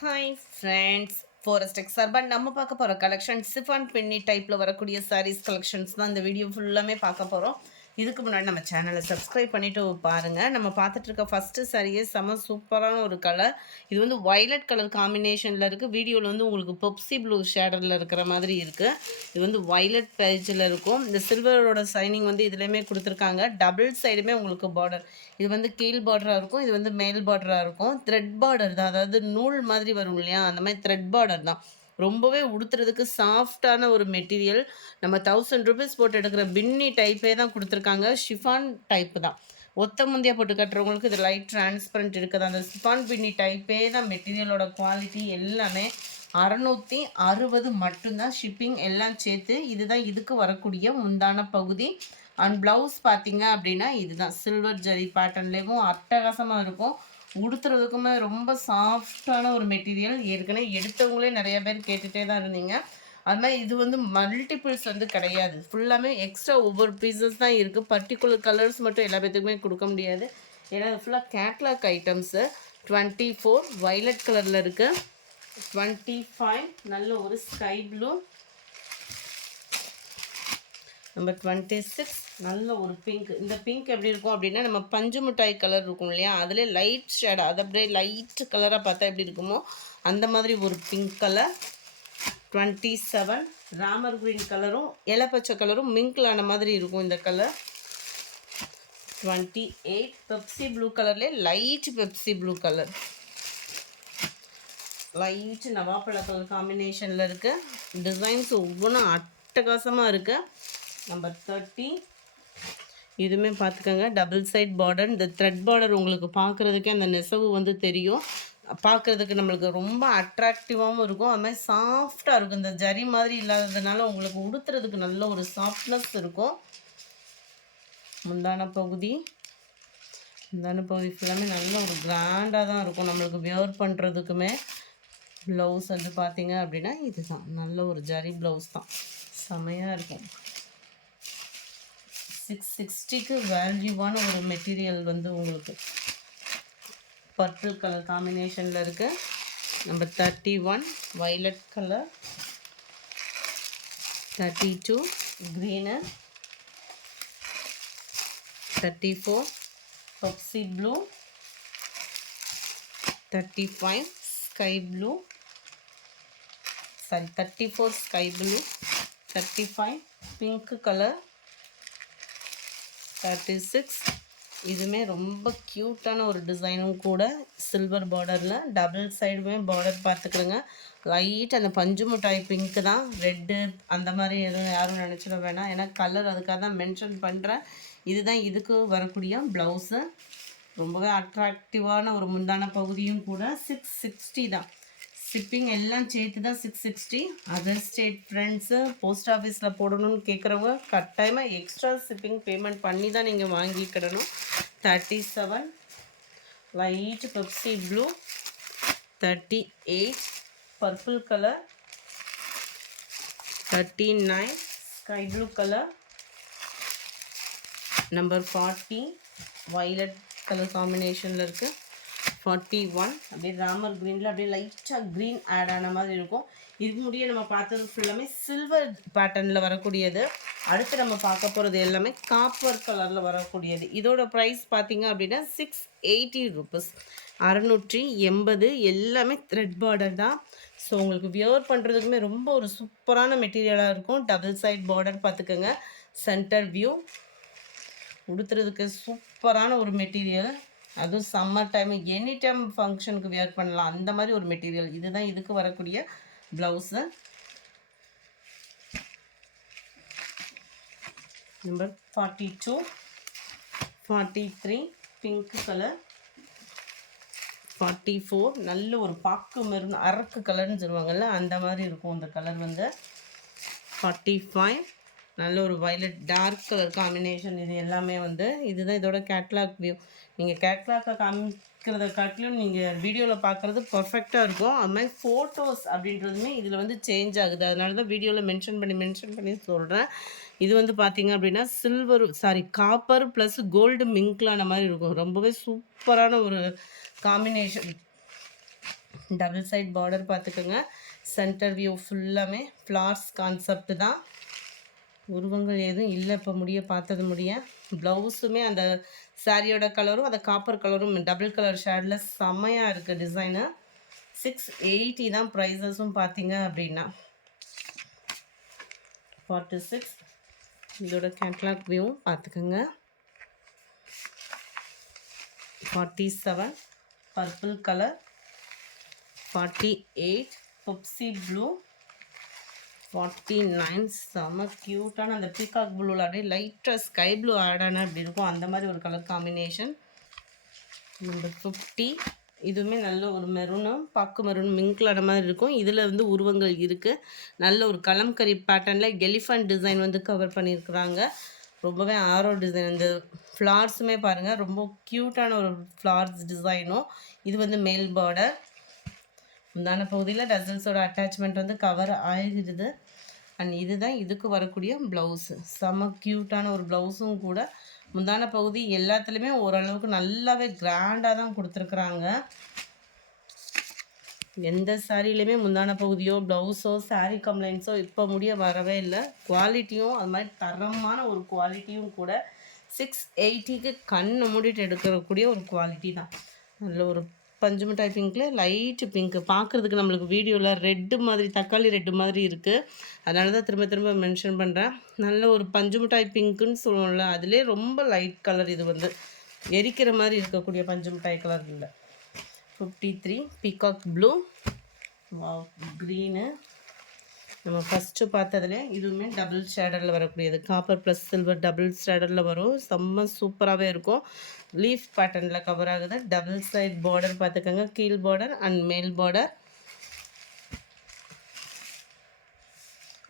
Hi friends, forest X urban நம்ம பார்க்க போகிற கலெக்ஷன் சிஃபான் பின்னி டைப்பில் வரக்கூடிய சாரீஸ் கலெக்ஷன்ஸ் தான் இந்த வீடியோ ஃபுல்லாமே பார்க்க போகிறோம். இதுக்கு முன்னாடி நம்ம சேனலை சப்ஸ்கிரைப் பண்ணிவிட்டு பாருங்கள். நம்ம பார்த்துட்டு இருக்க ஃபஸ்ட்டு சாரியே செம சூப்பரான ஒரு கலர். இது வந்து வைலட் கலர் காம்பினேஷனில் இருக்குது. வீடியோவில் வந்து உங்களுக்கு பெப்சி ப்ளூ ஷேடரில் இருக்கிற மாதிரி இருக்குது. இது வந்து வைலட் பேஜில் இருக்கும். இந்த சில்வரோட சைனிங் வந்து இதுலேயுமே கொடுத்துருக்காங்க. டபுள் சைடுமே உங்களுக்கு பார்டர். இது வந்து கீழ் பார்டராக இருக்கும், இது வந்து மேல் பார்டராக இருக்கும். த்ரெட் பார்டர் தான், அதாவது நூல் மாதிரி வரும் இல்லையா, அந்த மாதிரி த்ரெட் பார்டர் தான். ரொம்பவே உடுத்துறதுக்கு சாஃப்டான ஒரு மெட்டீரியல். நம்ம 1000 ருபீஸ் போட்டு எடுக்கிற பின்னி டைப்பே தான் கொடுத்துருக்காங்க. ஷிஃபான் டைப்பு தான். ஒத்த முந்தியா போட்டு கட்டுறவங்களுக்கு இது லைட் டிரான்ஸ்பரண்ட் இருக்குது. அந்த ஷிஃபான் பின்னி டைப்பே தான். மெட்டீரியலோட குவாலிட்டி எல்லாமே 660 மட்டும்தான். ஷிப்பிங் எல்லாம் சேர்த்து. இதுதான் இதுக்கு வரக்கூடிய முந்தான பகுதி. அண்ட் ப்ளவுஸ் பார்த்தீங்க அப்படின்னா இதுதான் சில்வர் ஜரி பேட்டர்ன்லேயும் அட்டகாசமாக இருக்கும். உடுத்துறதுக்குமே ரொம்ப சாஃப்டான ஒரு மெட்டீரியல். ஏற்கனவே எடுத்தவங்களே நிறைய பேர் கேட்டுகிட்டே தான் இருந்தீங்க. அது மாதிரி இது வந்து மல்டிபிள்ஸ் வந்து கிடையாது. ஃபுல்லாமே எக்ஸ்ட்ரா ஒவ்வொரு பீசஸ் தான் இருக்குது. பர்டிகுலர் கலர்ஸ் மட்டும் எல்லா பேத்துக்குமே கொடுக்க முடியாது. ஏன்னா இது ஃபுல்லாக கேட்லாக் ஐட்டம்ஸு. 24 வைலட் கலரில் இருக்குது. 25 நல்ல ஒரு ஸ்கை ப்ளூ. நம்பர் 26 நல்ல ஒரு பிங்க். இந்த பிங்க் எப்படி இருக்கும் அப்படின்னா, நம்ம பஞ்சு மிட்டாய் கலர் இருக்கும் இல்லையா, அதிலே லைட் ஷேட், அது அப்படியே லைட் கலராக பார்த்தா எப்படி இருக்குமோ அந்த மாதிரி ஒரு பிங்க் கலர். 27 ராமர் கிரீன் கலரும் இலப்பச்சை கலரும் மிங்கிளான மாதிரி இருக்கும் இந்த கலர். 28 பெப்சி ப்ளூ கலர்லேயே light Pepsi blue colour, light நவாப்பழ கலர் காம்பினேஷனில் இருக்குது. டிசைன்ஸ் ஒவ்வொன்றும் அட்டகாசமாக இருக்குது. நம்பர் 30 இதுவுமே பார்த்துக்கோங்க, டபுள் சைட் பார்டர். இந்த த்ரெட் பார்டர் உங்களுக்கு பார்க்குறதுக்கே அந்த நெசவு வந்து தெரியும். பார்க்குறதுக்கு நம்மளுக்கு ரொம்ப அட்ராக்டிவாகவும் இருக்கும். அது மாதிரி சாஃப்டாக இருக்கும். இந்த ஜரி மாதிரி இல்லாததுனால உங்களுக்கு உடுத்துறதுக்கு நல்ல ஒரு சாஃப்ட்னஸ் இருக்கும். முந்தான பகுதி ஃபுல்லாமே நல்ல ஒரு கிராண்டாக தான் இருக்கும். நம்மளுக்கு வியர் பண்ணுறதுக்குமே. ப்ளவுஸ் வந்து பார்த்தீங்க அப்படின்னா இதுதான் நல்ல ஒரு ஜரி ப்ளவுஸ் தான். செமையாக இருக்கும். 660க்கு வேல்யூவான ஒரு மெட்டீரியல் வந்து உங்களுக்கு பர்பிள் கலர் காம்பினேஷனில் இருக்குது. Number 31 violet colour. 32 green. 34 Pepsi blue. 35 sky blue. 34 sky blue. 35 pink colour. 36 இதுவுமே ரொம்ப க்யூட்டான ஒரு டிசைனும் கூட. சில்வர் பார்டரில் டபுள் சைடுமே பார்டர் பார்த்துக்கிறோங்க. லைட் அந்த பஞ்சு மிட்டாய் பிங்க்கு தான். ரெட்டு அந்த மாதிரி எதுவும் யாரும் நினச்சிட வேணாம். ஏன்னா கலர் அதுக்காக தான் மென்ஷன் பண்ணுறேன். இதுதான் இதுக்கு வரக்கூடிய ப்ளவுஸு. ரொம்பவே அட்ராக்டிவான ஒரு முந்தான பகுதியும் கூட. 660 தான். ஷிப்பிங் எல்லாம் சேர்த்து தான் 660. அதர் ஸ்டேட் ஃப்ரெண்ட்ஸு போஸ்ட் ஆஃபீஸில் போடணும்னு கேட்குறவங்க கட்டாயமாக எக்ஸ்ட்ரா ஷிப்பிங் பேமெண்ட் பண்ணி தான் நீங்கள் வாங்கிக்கிடணும். 37 light Pepsi blue. 38 purple colour. 39 sky blue colour. Number 40 violet colour காம்பினேஷனில் இருக்குது. 41 அப்படியே ராமர் க்ரீனில் அப்படியே லைட்டாக க்ரீன் ஆட் ஆன மாதிரி இருக்கும். இது முடிய நம்ம பார்த்தது ஃபுல்லாமே சில்வர் பேட்டர்னில் வரக்கூடியது. அடுத்து நம்ம பார்க்க போகிறது எல்லாமே காப்பர் கலரில் வரக்கூடியது. இதோட ப்ரைஸ் பார்த்தீங்க அப்படின்னா 680 ருபீஸ். 680. எல்லாமே த்ரெட் பார்டர் தான். ஸோ உங்களுக்கு வியர் பண்ணுறதுக்குமே ரொம்ப ஒரு சூப்பரான மெட்டீரியலாக இருக்கும். டபுள் சைட் பார்டர் பார்த்துக்கோங்க. Centre view. உடுத்துறதுக்கு சூப்பரான ஒரு மெட்டீரியல். அதுவும் சம்மர் டைம் எனி டைம் ஃபங்க்ஷனுக்கு வியர் பண்ணலாம் அந்த மாதிரி ஒரு மெட்டீரியல். இதுதான் இதுக்கு வரக்கூடிய ப்ளவுஸு. Number 42 43 pink colour. 44 நல்ல ஒரு பாக்கு மெரூன் அரக்கு கலர்னு சொல்லுவாங்கள்ல, அந்த மாதிரி இருக்கும் இந்த கலர் வந்து. 45 நல்ல ஒரு வைலட் டார்க் கலர் காம்பினேஷன். இது எல்லாமே வந்து இதுதான் இதோட கேட்லாக் வியூ. நீங்கள் கேட்லாக்கை காமிக்கிறத காட்டிலும் நீங்கள் வீடியோவில் பார்க்குறது பர்ஃபெக்டாக இருக்கும். அது மாதிரி ஃபோட்டோஸ் அப்படின்றதுமே இதில் வந்து சேஞ்ச் ஆகுது. அதனால தான் வீடியோவில் மென்ஷன் பண்ணி சொல்கிறேன். இது வந்து பார்த்திங்க அப்படின்னா காப்பர் ப்ளஸ் கோல்டு மிங்க்லான மாதிரி இருக்கும். ரொம்பவே சூப்பரான ஒரு காம்பினேஷன். டபுள் சைட் பார்டர் பார்த்துக்கோங்க. சென்டர் வியூ ஃபுல்லாமே ஃப்ளார்ஸ் கான்செப்ட் தான். உருவங்கள் எதுவும் இல்லை இப்போ பார்த்தது முடிய. ப்ளவுஸுமே அந்த சாரியோட கலரும் அந்த காப்பர் கலரும் டபுள் கலர் ஷேடில் செம்மையாக இருக்குது டிசைனு. 680 தான் ப்ரைஸஸும் பார்த்தீங்க அப்படின்னா. 46 இதோட கேட்லாக் வியூ பார்த்துக்கோங்க. 47 பர்பிள் கலர். 48 Pepsi blue. 49 செம்ம க்யூட்டான அந்த பீகாக் ப்ளூவில் அப்படியே லைட்டாக ஸ்கை ப்ளூ ஆடான அப்படி இருக்கும், அந்த மாதிரி ஒரு கலர் காம்பினேஷன். நம்பர் 50 இதுவுமே நல்ல ஒரு மெரூனும் பாக்கு மெரூன் மிங்க்லான மாதிரி இருக்கும். இதில் வந்து உருவங்கள் இருக்குது. நல்ல ஒரு கலம்கரி பேட்டர்னில் எலிஃபண்ட் டிசைன் வந்து கவர் பண்ணியிருக்கிறாங்க. ரொம்பவே ஆரோ டிசைன். இந்த ஃப்ளார்ஸுமே பாருங்கள் ரொம்ப க்யூட்டான ஒரு ஃப்ளார்ஸ் டிசைனும். இது வந்து மேல் பார்டர். முந்தான பகுதியில் டசல்ஸோட அட்டாச்மெண்ட் வந்து கவர் ஆகிடுது. அண்ட் இதுதான் இதுக்கு வரக்கூடிய ப்ளவுஸு. செம்ம க்யூட்டான ஒரு ப்ளவுஸும் கூட. முந்தான பகுதி எல்லாத்துலேயுமே ஓரளவுக்கு நல்லாவே கிராண்டாக தான் கொடுத்துருக்குறாங்க. எந்த சாரிலையுமே முந்தான பகுதியோ ப்ளவுஸோ சாரீ கம்ப்ளைண்ட்ஸோ இப்போ முடிய வரவே இல்லை. குவாலிட்டியும் அது மாதிரி தரமான ஒரு குவாலிட்டியும் கூட. 680க்கு கண்ணை மூடிட்டு எடுக்கக்கூடிய ஒரு குவாலிட்டி தான். நல்ல ஒரு பஞ்சு மிட்டாய் பிங்க்கில் லைட்டு பிங்க்கு பார்க்குறதுக்கு நம்மளுக்கு வீடியோவில் ரெட்டு மாதிரி தக்காளி ரெட்டு மாதிரி இருக்குது. அதனால தான் திரும்ப திரும்ப மென்ஷன் பண்ணுறேன். நல்ல ஒரு பஞ்சு மிட்டாய் பிங்க்குன்னு சொல்லுவோம்ல, அதிலே ரொம்ப லைட் கலர். இது வந்து எரிக்கிற மாதிரி இருக்கக்கூடிய பஞ்சு மிட்டாய் கலர் இல்லை. 53 பீகாக் ப்ளூ. க்ரீனு நம்ம ஃபஸ்ட்டு பார்த்ததுலே இதுவுமே டபுள் ஷேடரில் வரக்கூடியது. காப்பர் ப்ளஸ் சில்வர் டபுள் ஷேடரில் வரும். செம்ம சூப்பராகவே இருக்கும். லீஃப் பேட்டர்னில் கவர் ஆகுது. டபுள் சைட் பார்டர் பார்த்துக்கோங்க. கீழ் பார்டர் அண்ட் மேல் பார்டர்.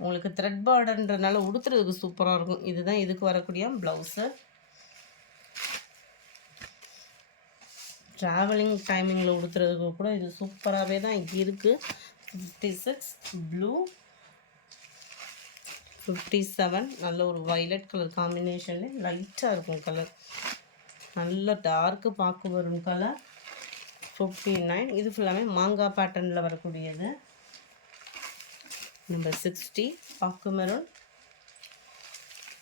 உங்களுக்கு த்ரெட் பார்டர்ன்றதுனால உடுத்துறதுக்கு சூப்பராக இருக்கும். இதுதான் இதுக்கு வரக்கூடிய ப்ளவுஸு. ட்ராவலிங் டைமிங்கில் உடுத்துறதுக்கு கூட இது சூப்பராகவே தான் இருக்குது. 56 ப்ளூ. 57 நல்ல ஒரு வைலட் கலர் காம்பினேஷன்ல லைட்டாக இருக்கும் கலர். நல்ல டார்க்கு பார்க்க வரும் கலர். 59 இது ஃபுல்லாமே மாங்காய் பேட்டர்னில் வரக்கூடியது. நம்பர் 60 பாக்கு மெரூன்.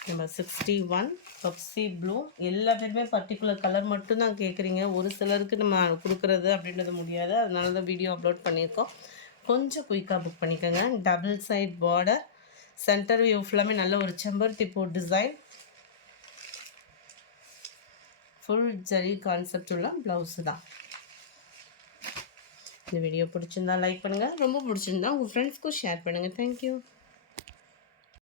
Number 61 Pepsi blue. எல்லா பேருமே பர்டிகுலர் கலர் மட்டும்தான் கேட்குறீங்க. ஒரு சிலருக்கு நம்ம கொடுக்குறது அப்படின்றது முடியாது. அதனால தான் வீடியோ அப்லோட் பண்ணியிருக்கோம். கொஞ்சம் குயிக்காக புக் பண்ணிக்கோங்க. Double side border. Centre view ஃபுல்லாமே நல்ல ஒரு செம்பருத்தி பூ டிசைன். ஃபுல் ஜரி கான்செப்ட் உள்ள ப்ளவுஸு தான். இந்த வீடியோ பிடிச்சிருந்தா லைக் பண்ணுங்கள். ரொம்ப பிடிச்சிருந்தா உங்கள் ஃப்ரெண்ட்ஸ்க்கும் ஷேர் பண்ணுங்கள். தேங்க்யூ.